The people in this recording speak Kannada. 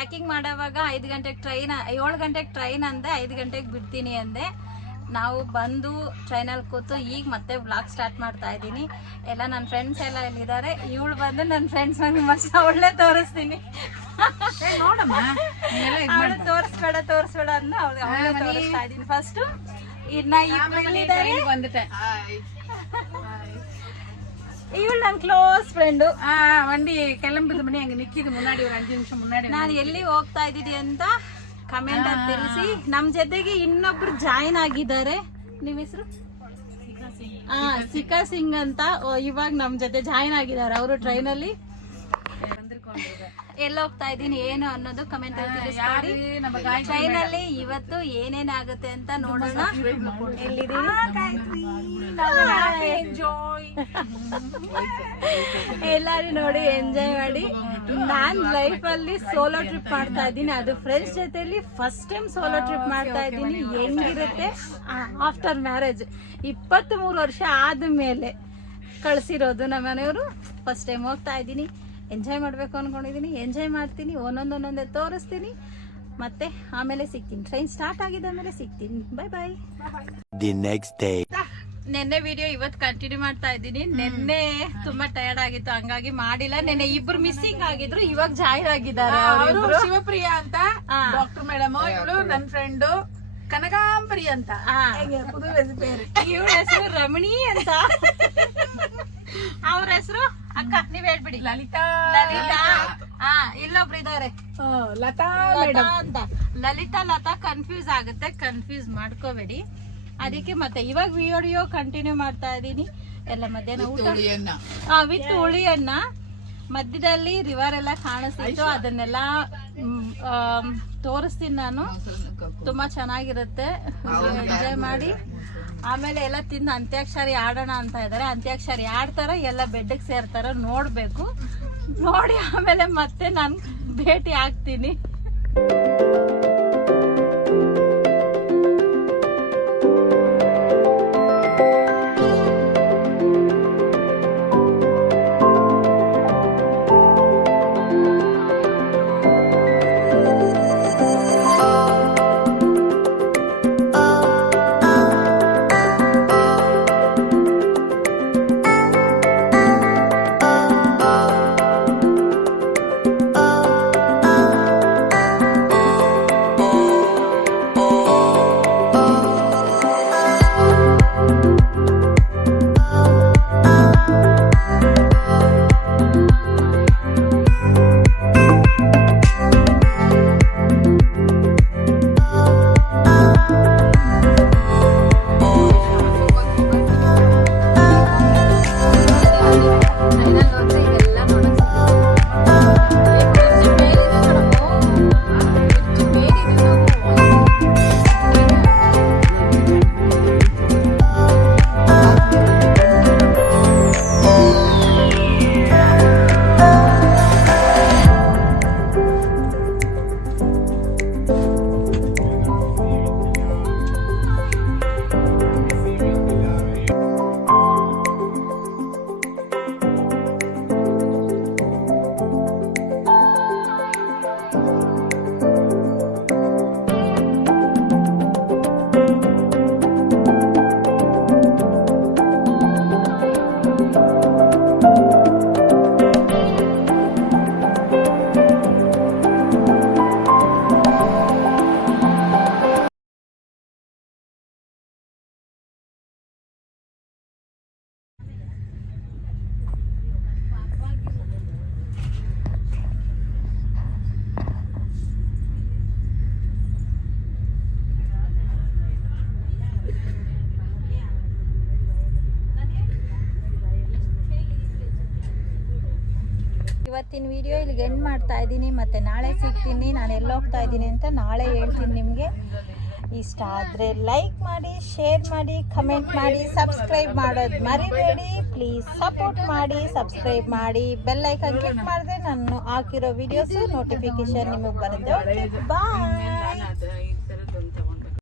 ಪ್ಯಾಕಿಂಗ್ ಮಾಡೋವಾಗ 5 ಗಂಟೆಗೆ ಟ್ರೈನ್, 7 ಗಂಟೆಗೆ ಟ್ರೈನ್ ಅಂದೆ, 5 ಗಂಟೆಗೆ ಬಿಡ್ತೀನಿ ಅಂದೆ. ನಾವು ಬಂದು ಟ್ರೈನಲ್ಲಿ ಕೂತು ಈಗ ಮತ್ತೆ ಬ್ಲಾಗ್ ಸ್ಟಾರ್ಟ್ ಮಾಡ್ತಾ ಇದ್ದೀನಿ. ಎಲ್ಲ ನನ್ನ ಫ್ರೆಂಡ್ಸ್ ಎಲ್ಲ ಇಲ್ಲಿದ್ದಾರೆ. ಇವಳು ಬಂದು ನನ್ನ ಫ್ರೆಂಡ್ಸ್ ಮಸ್ತ್ ಅವಳೇ ತೋರಿಸ್ತೀನಿ. ಅವಳು ತೋರಿಸ್ಬೇಡ ಅಂದ ಅವಳೇ ತೋರಿಸ್ತಾ ಇದ್ದೀನಿ. ಫಸ್ಟ್ ಇನ್ನ ಇವಳು ನನ್ನ ಕ್ಲೋಸ್ ಫ್ರೆಂಡು. வண்டி கிளம்புது மணி அங்க நிக்கிது முன்னாடி ஒரு 5 நிமிஷம் முன்னாடி. ನಾನು ಎಲ್ಲಿ ಹೋಗ್ತಾ ಇದ್ದೀನಿ ಅಂತ ಕಮೆಂಟ್ ಅಲ್ಲಿ ತಿಳಿಸಿ. ನಮ್ ಜೊತೆಗೆ ಇನ್ನೊಬ್ರು ಜಾಯಿನ್ ಆಗಿದ್ದಾರೆ. ನಿಮ್ ಹೆಸರು? ಸಿಕಾ ಸಿಂಗ್ ಅಂತ. ಇವಾಗ ನಮ್ ಜೊತೆ ಜಾಯಿನ್ ಆಗಿದ್ದಾರೆ. ಅವರು ಟ್ರೈನಲ್ಲಿ. ಎಲ್ಲ ಹೋಗ್ತಾ ಇದ್ದೀನಿ ಏನು ಅನ್ನೋದು ಕಮೆಂಟ್ ಅಲ್ಲಿ ತಿಳಿಸ್ಕೊಡಿ. ಟ್ರೈನಲ್ಲಿ ಇವತ್ತು ಏನೇನಾಗುತ್ತೆ ಅಂತ ನೋಡೋಣ. ಎಲ್ಲಾರು ನೋಡಿ ಎಂಜಾಯ್ ಮಾಡಿ. ನಾನ್ ಲೈಫ್ ಅಲ್ಲಿ ಸೋಲೋ ಟ್ರಿಪ್ ಮಾಡ್ತಾ ಇದ್ದೀನಿ. ಅದು ಫ್ರೆಂಡ್ಸ್ ಜೊತೆಲಿ ಫಸ್ಟ್ ಟೈಮ್ ಸೋಲೋ ಟ್ರಿಪ್ ಮಾಡ್ತಾ ಇದ್ದೀನಿ. ಹೆಂಗಿರುತ್ತೆ ಆಫ್ಟರ್ ಮ್ಯಾರೇಜ್ 23 ವರ್ಷ ಆದ್ಮೇಲೆ ಕಳ್ಸಿರೋದು ನಮ್ಮ ಮನೆಯವರು. ಫಸ್ಟ್ ಟೈಮ್ ಹೋಗ್ತಾ ಇದ್ದೀನಿ. ಎಂಜಾಯ್ ಮಾಡ್ಬೇಕು ಅನ್ಕೊಂಡಿದೀನಿ. ಎಂಜಾಯ್ ಮಾಡ್ತೀನಿ. ಒಂದೊಂದೇ ತೋರಿಸ್ತೀನಿ. ಮತ್ತೆ ಆಮೇಲೆ ಸಿಗ್ತೀನಿ. ಟ್ರೈನ್ ಸ್ಟಾರ್ಟ್ ಆಗಿದ ಮೇಲೆ ಸಿಗ್ತೀನಿ. ಬಾಯ್. The next day. ನೆನ್ನೆ ವಿಡಿಯೋ ಇವತ್ತು ಕಂಟಿನ್ಯೂ ಮಾಡ್ತಾ ಇದ್ದೀನಿ. ನೆನ್ನೆ ತುಂಬಾ ಟಯರ್ಡ್ ಆಗಿತ್ತು, ಹಂಗಾಗಿ ಮಾಡಿಲ್ಲ. ನೆನ್ನೆ ಇಬ್ರು ಮಿಸ್ಸಿಂಗ್ ಆಗಿದ್ರು, ಇವಾಗ ಜಾಯಿನ್ ಆಗಿದ್ದಾರೆ. ಶಿವಪ್ರಿಯಾ ಅಂತ ಡಾಕ್ಟರ್ ಮೇಡಮ್, ಇವಳು ನನ್ನ ಫ್ರೆಂಡ್ ಕನಕಾಂಬರಿ ಅಂತ. ಇವಳ ಹೆಸರು ರಮಣಿ ಅಂತ. ಅವ್ರ ಹೆಸರು ಅಕ್ಕ ನೀವ್ ಹೇಳ್ಬಿಡಿ. ಲಲಿತಾ. ಇಲ್ಲೊಬ್ರು ಇದಾರೆ ಲತಾ ಅಂತ. ಲತಾ ಕನ್ಫ್ಯೂಸ್ ಆಗುತ್ತೆ, ಕನ್ಫ್ಯೂಸ್ ಮಾಡ್ಕೋಬೇಡಿ. ಅದಕ್ಕೆ ಮತ್ತೆ ಇವಾಗ ವಿಡಿಯೋ ಕಂಟಿನ್ಯೂ ಮಾಡ್ತಾ ಇದೀನಿ. ಎಲ್ಲ ಮಧ್ಯಾಹ್ನ ಊಟ ವಿತ್ ಹುಳಿಯನ್ನ. ಮಧ್ಯದಲ್ಲಿ ರಿವರ್ ಎಲ್ಲ ಕಾಣಿಸ್ತಿತ್ತು, ಅದನ್ನೆಲ್ಲ ತೋರಿಸ್ತೀನಿ ನಾನು. ತುಂಬಾ ಚೆನ್ನಾಗಿರುತ್ತೆ, ಎಂಜಾಯ್ ಮಾಡಿ. ಆಮೇಲೆ ಎಲ್ಲ ತಿಂದು ಅಂತ್ಯಾಕ್ಷರಿ ಆಡೋಣ ಅಂತ ಇದಾರೆ. ಅಂತ್ಯಾಕ್ಷರಿ ಆಡ್ತಾರ, ಎಲ್ಲ ಬೆಡ್ಗೆ ಸೇರ್ತಾರ, ನೋಡ್ಬೇಕು. ನೋಡಿ ಆಮೇಲೆ ಮತ್ತೆ ನಾನು ಭೇಟಿ ಆಗ್ತೀನಿ. ಇವತ್ತಿನ ವಿಡಿಯೋ ಇಲ್ಲಿಗೆ ಎಂಡ್ ಮಾಡ್ತಾ ಇದ್ದೀನಿ. ಮತ್ತು ನಾಳೆ ಸಿಗ್ತೀನಿ. ನಾನು ಎಲ್ಲಿ ಹೋಗ್ತಾ ಇದ್ದೀನಿ ಅಂತ ನಾಳೆ ಹೇಳ್ತೀನಿ ನಿಮಗೆ. ಇಷ್ಟ ಆದರೆ ಲೈಕ್ ಮಾಡಿ, ಶೇರ್ ಮಾಡಿ, ಕಮೆಂಟ್ ಮಾಡಿ, ಸಬ್ಸ್ಕ್ರೈಬ್ ಮಾಡೋದು ಮರಿಬೇಡಿ. ಪ್ಲೀಸ್ ಸಪೋರ್ಟ್ ಮಾಡಿ, ಸಬ್ಸ್ಕ್ರೈಬ್ ಮಾಡಿ, ಬೆಲ್ ಐಕಾನ್ ಕ್ಲಿಕ್ ಮಾಡಿದ್ರೆ ನಾನು ಹಾಕಿರೋ ವಿಡಿಯೋಸು ನೋಟಿಫಿಕೇಶನ್ ನಿಮಗೆ ಬರುತ್ತೆ. ಬಾಯ್.